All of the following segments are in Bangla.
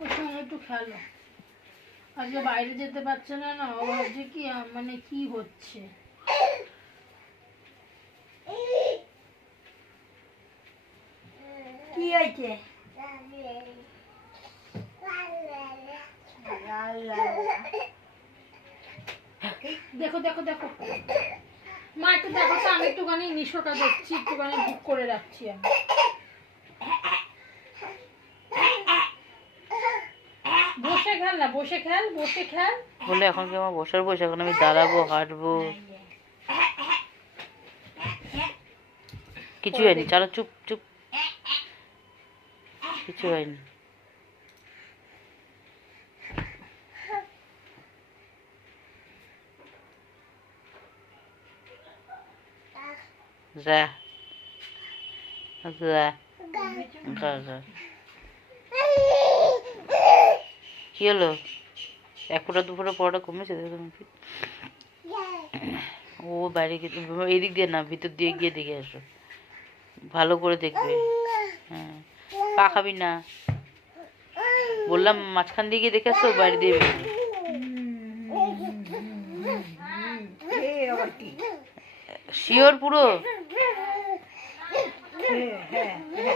ওর সঙ্গে একটু খেলো। আজকে বাইরে যেতে পারছে না, না ও ভাবছে কি মানে কি হচ্ছে। কি হয়েছে? দেখো দেখো দেখো মা, একটু দেখো তো, আমি একটুখানি নিশোটা দেখছি, একটুখানি বুক করে রাখছি আমি। বসে খেল না, বসে খেল, বসে খেল। বলে এখন কি আমার বসার বসে, এখন আমি দাঁড়াবো, হাঁটবো, কিছু হয়নি। চলো চুপ চুপ, কিছু হয়নি। যা যা কি হলো? এক ফোঁটা দু ফোঁটা পড়াটা কমেছে? ও বাইরে গিয়ে, এদিক দিয়ে না, ভিতর দিয়ে গিয়ে দেখে আসো, ভালো করে দেখবে। হ্যাঁ, পা খাবি না বললাম, মাঝখান দিয়ে গিয়ে দেখে আসো, বাইরে দিয়ে শিওর পুরো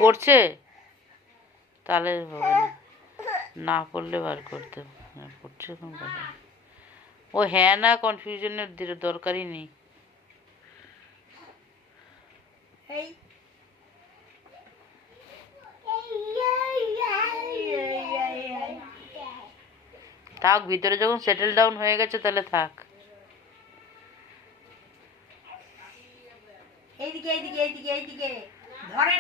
পড়ছে? তাহলে হবে না, না পড়লে বার করতে পড়ছে। ও হ্যাঁ না কনফিউশনের দরকারই নেই। থাক, ভিতরে যখন সেটেল ডাউন হয়ে গেছে তাহলে থাক। এইদিকে এইদিকে এইদিকে এইদিকে ধরে